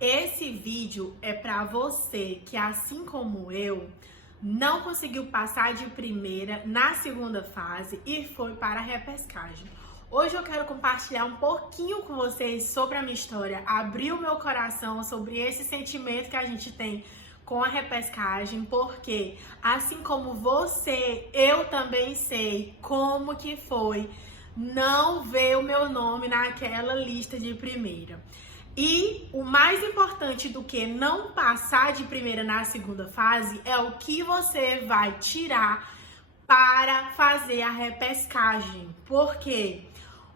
Esse vídeo é para você que, assim como eu, não conseguiu passar de primeira na segunda fase e foi para a repescagem. Hoje eu quero compartilhar um pouquinho com vocês sobre a minha história, abrir o meu coração sobre esse sentimento que a gente tem com a repescagem, porque assim como você, eu também sei como que foi não ver o meu nome naquela lista de primeira. E o mais importante do que não passar de primeira na segunda fase é o que você vai tirar para fazer a repescagem. Porque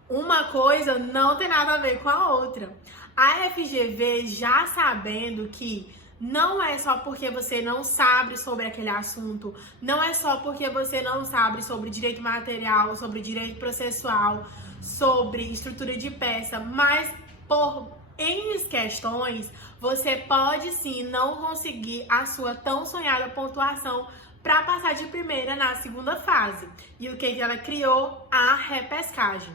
uma coisa não tem nada a ver com a outra. A FGV, já sabendo que não é só porque você não sabe sobre aquele assunto, não é só porque você não sabe sobre direito material, sobre direito processual, sobre estrutura de peça, mas por N questões, você pode sim não conseguir a sua tão sonhada pontuação para passar de primeira na segunda fase. E o que ela criou? A repescagem,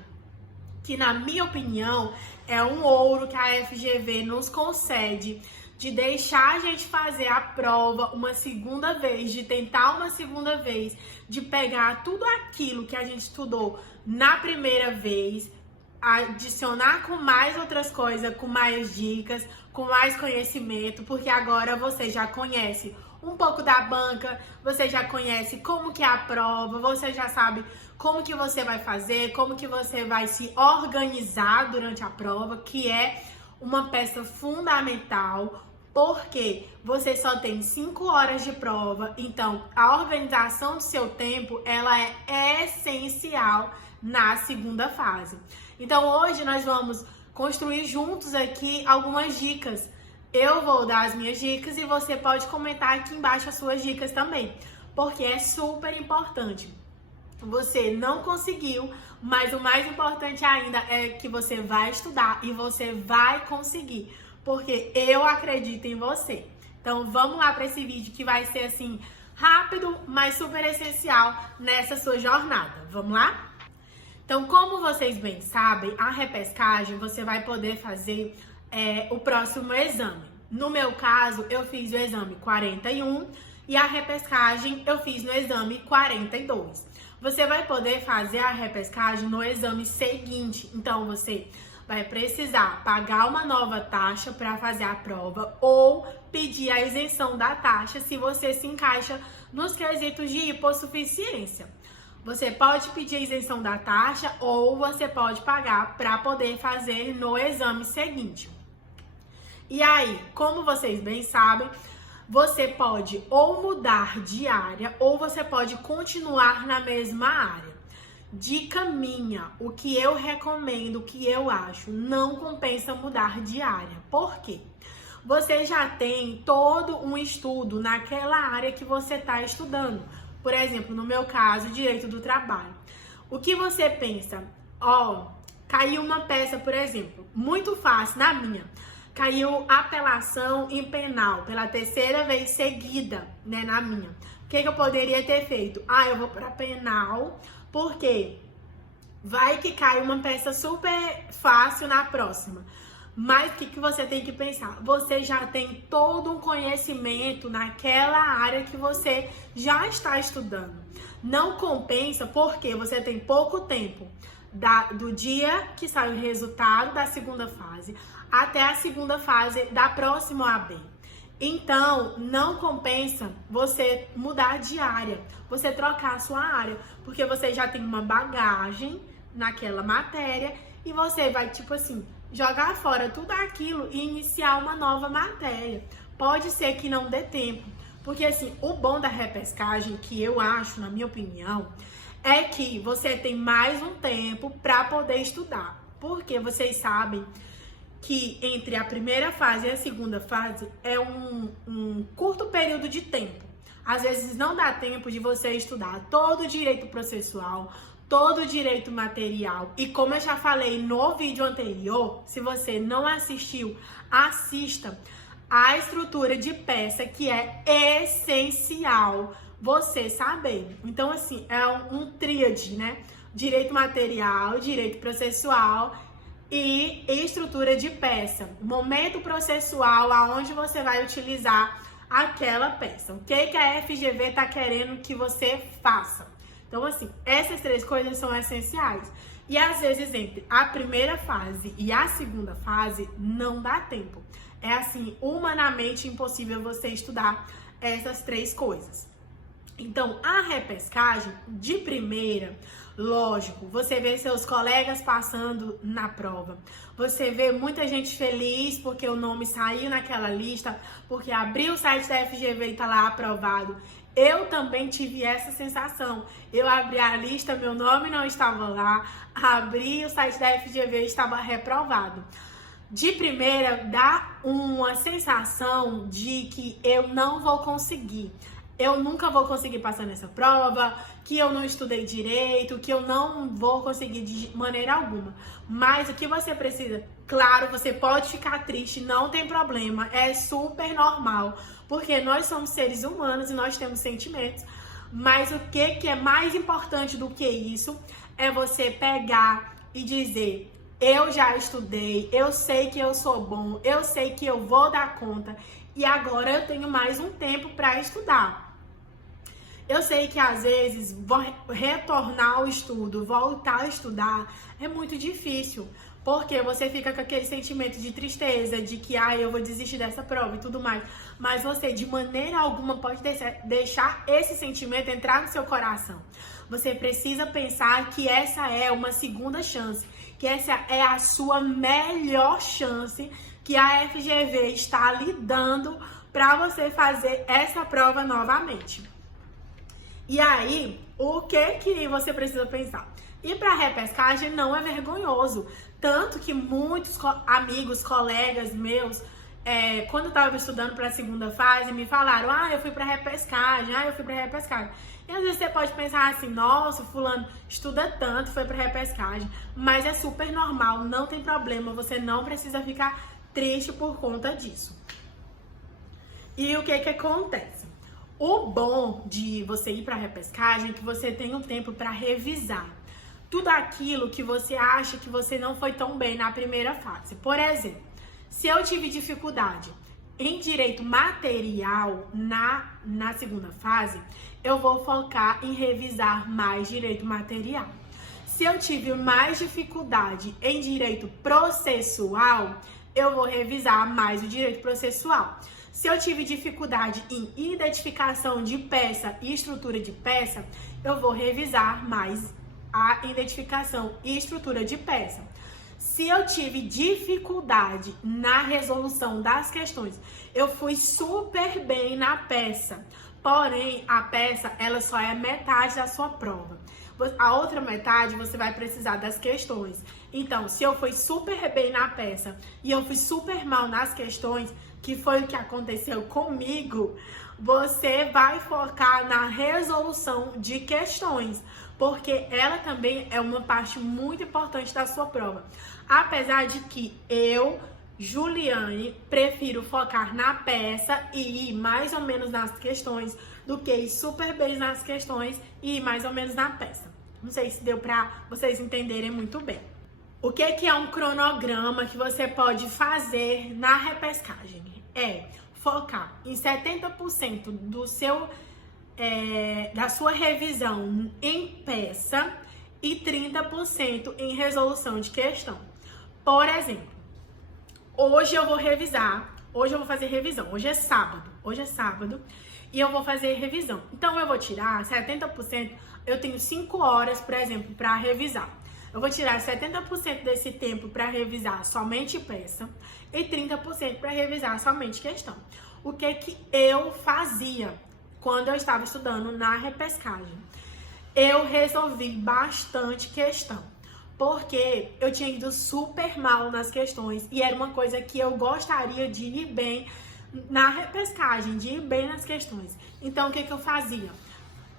que na minha opinião é um ouro que a FGV nos concede, de deixar a gente fazer a prova uma segunda vez, de tentar uma segunda vez, de pegar tudo aquilo que a gente estudou na primeira vez, adicionar com mais outras coisas, com mais dicas, com mais conhecimento, porque agora você já conhece um pouco da banca, você já conhece como que é a prova, você já sabe como que você vai fazer, como que você vai se organizar durante a prova, que é uma peça fundamental, porque você só tem 5 horas de prova, então a organização do seu tempo, ela é essencial na segunda fase. Então hoje nós vamos construir juntos aqui algumas dicas. Eu vou dar as minhas dicas e você pode comentar aqui embaixo as suas dicas também, porque é super importante. Você não conseguiu, mas o mais importante ainda é que você vai estudar e você vai conseguir, porque eu acredito em você. Então vamos lá para esse vídeo que vai ser assim rápido, mas super essencial nessa sua jornada. Vamos lá? Então, como vocês bem sabem, a repescagem você vai poder fazer o próximo exame. No meu caso, eu fiz o exame 41 e a repescagem eu fiz no exame 42. Você vai poder fazer a repescagem no exame seguinte. Então, você vai precisar pagar uma nova taxa para fazer a prova ou pedir a isenção da taxa se você se encaixa nos quesitos de hipossuficiência. Você pode pedir a isenção da taxa ou você pode pagar para poder fazer no exame seguinte. E aí, como vocês bem sabem, você pode ou mudar de área ou você pode continuar na mesma área. Dica minha, o que eu recomendo, o que eu acho, não compensa mudar de área. Por quê? Você já tem todo um estudo naquela área que você está estudando. Por exemplo, no meu caso, direito do trabalho. O que você pensa? Caiu uma peça, por exemplo, muito fácil na minha. Caiu apelação em penal pela terceira vez seguida, né, na minha. O que eu poderia ter feito? Eu vou para penal, porque vai que cai uma peça super fácil na próxima. Mas o que você tem que pensar? Você já tem todo um conhecimento naquela área que você já está estudando. Não compensa porque você tem pouco tempo do dia que sai o resultado da segunda fase até a segunda fase da próxima OAB. Então, não compensa você mudar de área, você trocar a sua área, porque você já tem uma bagagem naquela matéria e você vai, tipo assim, jogar fora tudo aquilo e iniciar uma nova matéria. Pode ser que não dê tempo, porque assim, o bom da repescagem, que eu acho, na minha opinião, é que você tem mais um tempo para poder estudar. Porque vocês sabem que entre a primeira fase e a segunda fase é um curto período de tempo. Às vezes não dá tempo de você estudar todo o direito processual, todo o direito material. E como eu já falei no vídeo anterior, se você não assistiu, assista a estrutura de peça, que é essencial você saber. Então, assim, é um tríade, né? Direito material, direito processual e estrutura de peça. Momento processual, aonde você vai utilizar aquela peça. O que a FGV está querendo que você faça? Então, assim, essas três coisas são essenciais. E às vezes, entre a primeira fase e a segunda fase, não dá tempo. É assim, humanamente impossível você estudar essas três coisas. Então, a repescagem, de primeira, lógico, você vê seus colegas passando na prova. Você vê muita gente feliz porque o nome saiu naquela lista, porque abriu o site da FGV e tá lá aprovado. Eu também tive essa sensação. Eu abri a lista, meu nome não estava lá, abri o site da FGV e estava reprovado. De primeira, dá uma sensação de que eu não vou conseguir. Eu nunca vou conseguir passar nessa prova, que eu não estudei direito, que eu não vou conseguir de maneira alguma. Mas o que você precisa? Claro, você pode ficar triste, não tem problema, é super normal, porque nós somos seres humanos e nós temos sentimentos. Mas o que é mais importante do que isso é você pegar e dizer: eu já estudei, eu sei que eu sou bom, eu sei que eu vou dar conta e agora eu tenho mais um tempo para estudar. Eu sei que às vezes retornar ao estudo, voltar a estudar é muito difícil, porque você fica com aquele sentimento de tristeza, de que eu vou desistir dessa prova e tudo mais. Mas você de maneira alguma pode deixar esse sentimento entrar no seu coração. Você precisa pensar que essa é uma segunda chance, que essa é a sua melhor chance que a FGV está lhe dando para você fazer essa prova novamente. E aí, o que você precisa pensar? Ir para a repescagem não é vergonhoso. Tanto que muitos amigos, colegas meus, quando eu estava estudando para a segunda fase, me falaram: eu fui para a repescagem, eu fui para a repescagem. E às vezes você pode pensar assim: nossa, fulano estuda tanto, foi para a repescagem. Mas é super normal, não tem problema, você não precisa ficar triste por conta disso. E o que acontece? O bom de você ir para a repescagem é que você tem um tempo para revisar tudo aquilo que você acha que você não foi tão bem na primeira fase. Por exemplo, se eu tive dificuldade em direito material na segunda fase, eu vou focar em revisar mais direito material. Se eu tive mais dificuldade em direito processual, eu vou revisar mais o direito processual. Se eu tive dificuldade em identificação de peça e estrutura de peça, eu vou revisar mais a identificação e estrutura de peça. Se eu tive dificuldade na resolução das questões, eu fui super bem na peça, porém a peça ela só é metade da sua prova. A outra metade você vai precisar das questões. Então, se eu fui super bem na peça e eu fui super mal nas questões, que foi o que aconteceu comigo, você vai focar na resolução de questões, porque ela também é uma parte muito importante da sua prova. Apesar de que eu, Juliane, prefiro focar na peça e ir mais ou menos nas questões do que ir super bem nas questões e ir mais ou menos na peça. Não sei se deu para vocês entenderem muito bem. O que é um cronograma que você pode fazer na repescagem? É focar em 70% da sua revisão em peça e 30% em resolução de questão. Por exemplo, hoje eu vou fazer revisão. Hoje é sábado e eu vou fazer revisão. Então eu vou tirar 70%, eu tenho 5 horas, por exemplo, para revisar. Eu vou tirar 70% desse tempo para revisar somente peça e 30% para revisar somente questão. O que eu fazia quando eu estava estudando na repescagem? Eu resolvi bastante questão, porque eu tinha ido super mal nas questões e era uma coisa que eu gostaria de ir bem na repescagem, de ir bem nas questões. Então, o que eu fazia?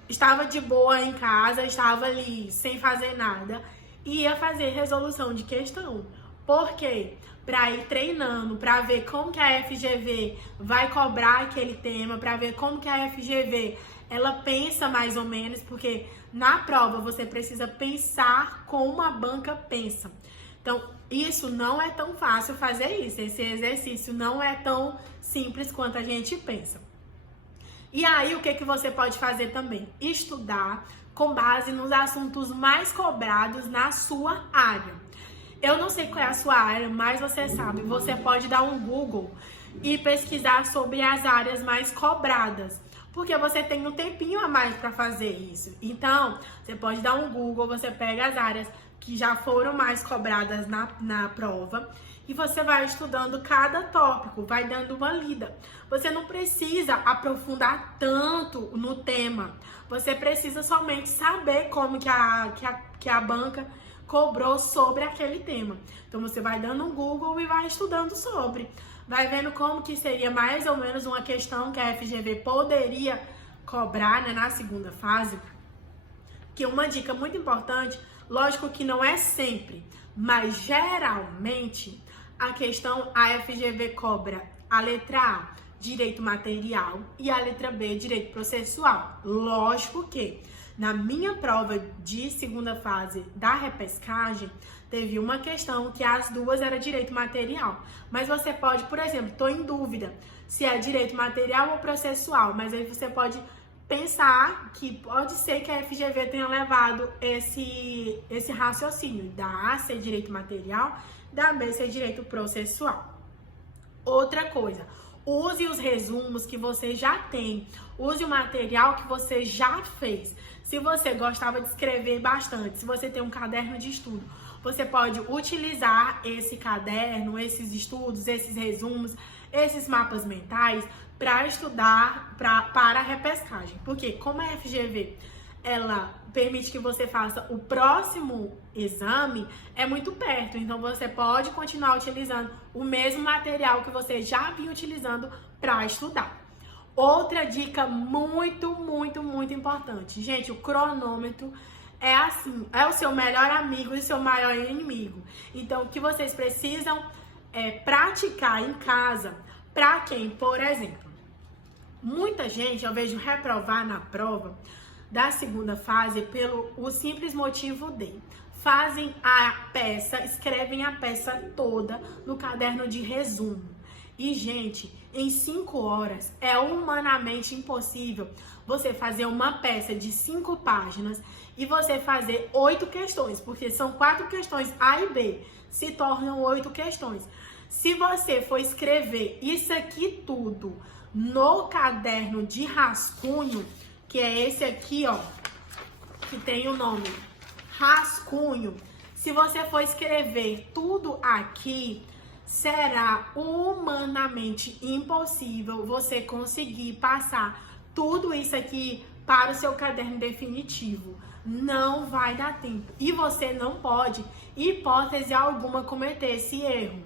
Estava de boa em casa, estava ali sem fazer nada, ia fazer resolução de questão. Por quê? Para ir treinando, para ver como que a FGV vai cobrar aquele tema, para ver como que a FGV ela pensa mais ou menos, porque na prova você precisa pensar como a banca pensa. Então, isso não é tão fácil fazer isso. Esse exercício não é tão simples quanto a gente pensa. E aí, o que você pode fazer também? Estudar com base nos assuntos mais cobrados na sua área. Eu não sei qual é a sua área, mas você sabe, você pode dar um Google e pesquisar sobre as áreas mais cobradas, porque você tem um tempinho a mais para fazer isso. Então, você pode dar um Google, você pega as áreas que já foram mais cobradas na prova e você vai estudando cada tópico, vai dando uma lida. Você não precisa aprofundar tanto no tema, você precisa somente saber como que a banca cobrou sobre aquele tema. Então você vai dando um Google e vai estudando sobre. Vai vendo como que seria mais ou menos uma questão que a FGV poderia cobrar, né, na segunda fase. Que uma dica muito importante, lógico que não é sempre, mas geralmente a FGV cobra a letra A, direito material, e a letra B, direito processual. Lógico que na minha prova de segunda fase da repescagem, teve uma questão que as duas era direito material. Mas você pode, por exemplo, estou em dúvida se é direito material ou processual, mas aí você pode pensar que pode ser que a FGV tenha levado esse raciocínio, da A ser direito material, da B ser direito processual. Outra coisa, use os resumos que você já tem, use o material que você já fez. Se você gostava de escrever bastante, se você tem um caderno de estudo, você pode utilizar esse caderno, esses estudos, esses resumos, esses mapas mentais para estudar para a repescagem. Porque como a FGV ela permite que você faça o próximo exame, é muito perto. Então você pode continuar utilizando o mesmo material que você já vinha utilizando para estudar. Outra dica muito importante. Gente, o cronômetro é assim, é o seu melhor amigo e o seu maior inimigo. Então, o que vocês precisam é praticar em casa. Para quem, por exemplo, muita gente eu vejo reprovar na prova da segunda fase pelo o simples motivo de fazem a peça, escrevem a peça toda no caderno de resumo. E, gente, em 5 horas é humanamente impossível você fazer uma peça de 5 páginas e você fazer 8 questões, porque são 4 questões A e B, se tornam 8 questões. Se você for escrever isso aqui tudo no caderno de rascunho, que é esse aqui, ó, que tem o nome rascunho, se você for escrever tudo aqui, será humanamente impossível você conseguir passar tudo isso aqui para o seu caderno definitivo. Não vai dar tempo. E você não pode, hipótese alguma, cometer esse erro.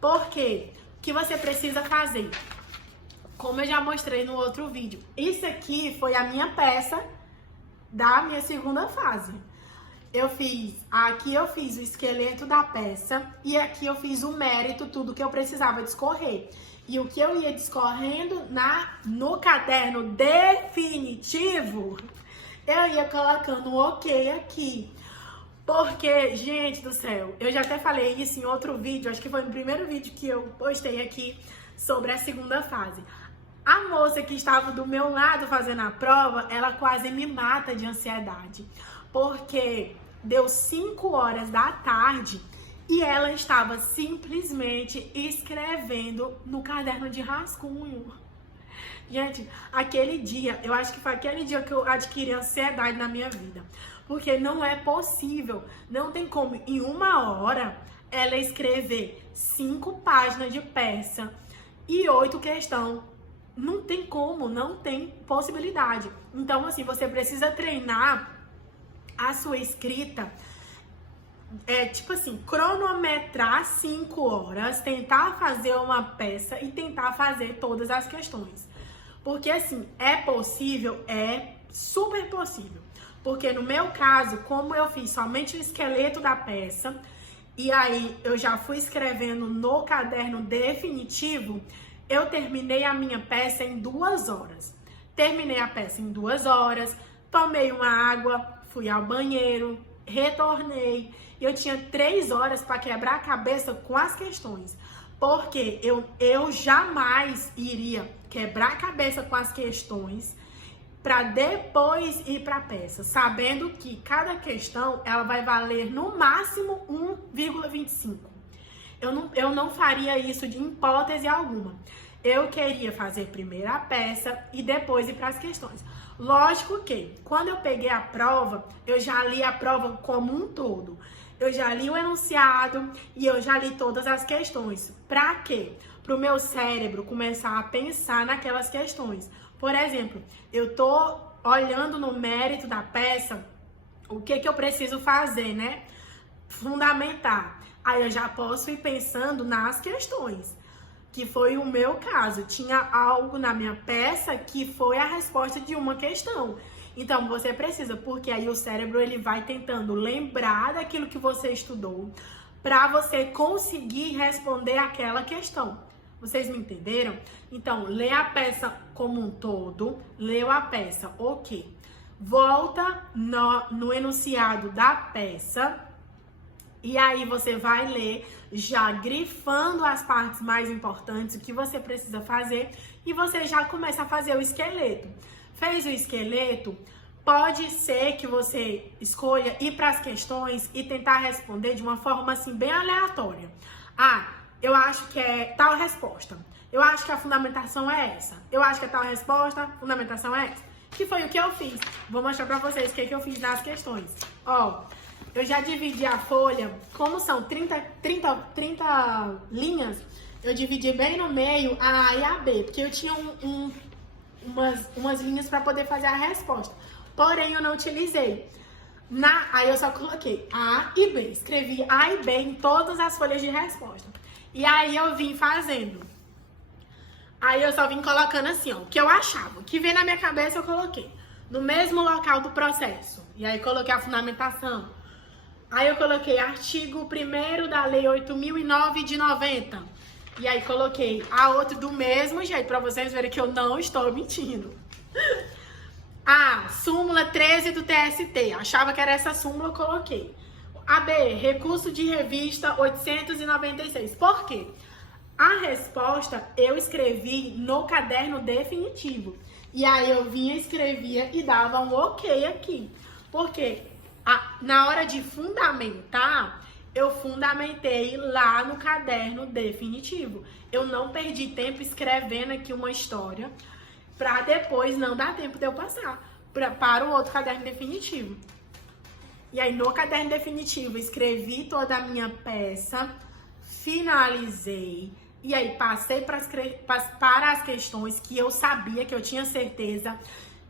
Por quê? O que você precisa fazer? Como eu já mostrei no outro vídeo, isso aqui foi a minha peça da minha segunda fase. Aqui eu fiz o esqueleto da peça e aqui eu fiz o mérito, tudo que eu precisava discorrer. E o que eu ia discorrendo no caderno definitivo, eu ia colocando um ok aqui. Porque, gente do céu, eu já até falei isso em outro vídeo, acho que foi no primeiro vídeo que eu postei aqui sobre a segunda fase. A moça que estava do meu lado fazendo a prova, ela quase me mata de ansiedade. Porque deu 5 horas da tarde e ela estava simplesmente escrevendo no caderno de rascunho. Gente, aquele dia, eu acho que foi aquele dia que eu adquiri ansiedade na minha vida. Porque não é possível, não tem como em 1 hora ela escrever 5 páginas de peça e 8 questões. Não tem como, não tem possibilidade. Então, assim, você precisa treinar a sua escrita, tipo assim, cronometrar 5 horas, tentar fazer uma peça e tentar fazer todas as questões. Porque, assim, é possível, é super possível. Porque no meu caso, como eu fiz somente o esqueleto da peça, e aí eu já fui escrevendo no caderno definitivo, eu terminei a minha peça em 2 horas. Terminei a peça em 2 horas, tomei uma água, fui ao banheiro, retornei. E eu tinha 3 horas para quebrar a cabeça com as questões. Porque eu jamais iria quebrar a cabeça com as questões para depois ir para a peça, sabendo que cada questão ela vai valer no máximo 1,25. Eu não faria isso de hipótese alguma. Eu queria fazer primeiro a peça e depois ir para as questões. Lógico que, quando eu peguei a prova, eu já li a prova como um todo. Eu já li o enunciado e eu já li todas as questões. Para quê? Para o meu cérebro começar a pensar naquelas questões. Por exemplo, eu tô olhando no mérito da peça, o que eu preciso fazer, né? Fundamentar. Aí eu já posso ir pensando nas questões, que foi o meu caso. Tinha algo na minha peça que foi a resposta de uma questão. Então, você precisa, porque aí o cérebro ele vai tentando lembrar daquilo que você estudou para você conseguir responder aquela questão. Vocês me entenderam? Então, lê a peça como um todo, leu a peça, ok. Volta no enunciado da peça e aí você vai ler já grifando as partes mais importantes, o que você precisa fazer, e você já começa a fazer o esqueleto. Fez o esqueleto, pode ser que você escolha ir para as questões e tentar responder de uma forma assim bem aleatória. Eu acho que é tal resposta. Eu acho que a fundamentação é essa. Eu acho que é tal resposta, a fundamentação é essa. Que foi o que eu fiz. Vou mostrar pra vocês o que eu fiz nas questões. Ó, eu já dividi a folha, como são 30 linhas, eu dividi bem no meio a A e a B, porque eu tinha umas linhas pra poder fazer a resposta. Porém, eu não utilizei. Aí eu só coloquei A e B. Escrevi A e B em todas as folhas de resposta. E aí eu vim fazendo. Aí eu só vim colocando assim, ó, o que eu achava. O que veio na minha cabeça eu coloquei. No mesmo local do processo. E aí coloquei a fundamentação. Aí eu coloquei artigo 1º da Lei 8.009 de 90. E aí coloquei a outra do mesmo jeito, pra vocês verem que eu não estou mentindo. Súmula 13 do TST. Achava que era essa súmula, eu coloquei. A B, recurso de revista 896. Por quê? A resposta eu escrevi no caderno definitivo. E aí eu vinha, escrevia e dava um ok aqui. Porque na hora de fundamentar, eu fundamentei lá no caderno definitivo. Eu não perdi tempo escrevendo aqui uma história para depois não dar tempo de eu passar para o outro caderno definitivo. E aí, no caderno definitivo, escrevi toda a minha peça, finalizei, e aí passei para as questões que eu sabia, que eu tinha certeza,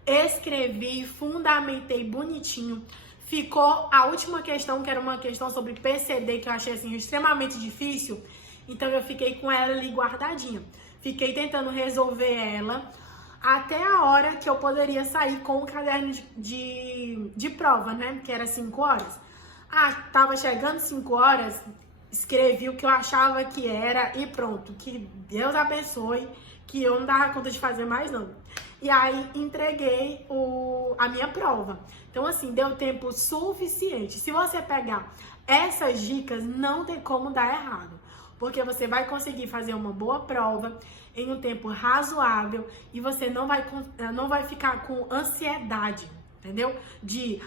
escrevi, fundamentei bonitinho. Ficou a última questão, que era uma questão sobre PCD, que eu achei assim, extremamente difícil, então eu fiquei com ela ali guardadinha. Fiquei tentando resolver ela até a hora que eu poderia sair com o caderno de prova, né? Que era 5 horas. Tava chegando 5 horas, escrevi o que eu achava que era e pronto. Que Deus abençoe, que eu não dava conta de fazer mais não. E aí entreguei a minha prova. Então assim, deu tempo suficiente. Se você pegar essas dicas, não tem como dar errado. Porque você vai conseguir fazer uma boa prova em um tempo razoável e você não vai ficar com ansiedade, entendeu?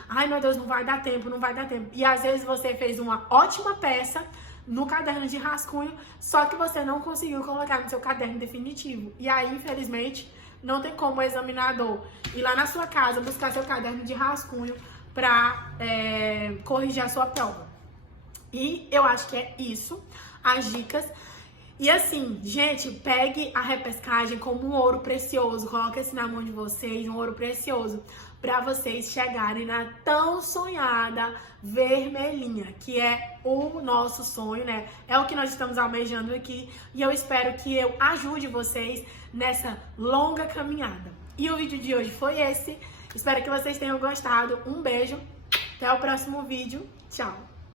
Ai meu Deus, não vai dar tempo, não vai dar tempo. E às vezes você fez uma ótima peça no caderno de rascunho, só que você não conseguiu colocar no seu caderno definitivo. E aí, infelizmente, não tem como o examinador ir lá na sua casa buscar seu caderno de rascunho para corrigir a sua prova. E eu acho que é isso, as dicas. E assim, gente, pegue a repescagem como um ouro precioso, coloque assim na mão de vocês, um ouro precioso, para vocês chegarem na tão sonhada vermelhinha, que é o nosso sonho, né? É o que nós estamos almejando aqui, e eu espero que eu ajude vocês nessa longa caminhada. E o vídeo de hoje foi esse, espero que vocês tenham gostado, um beijo, até o próximo vídeo, tchau!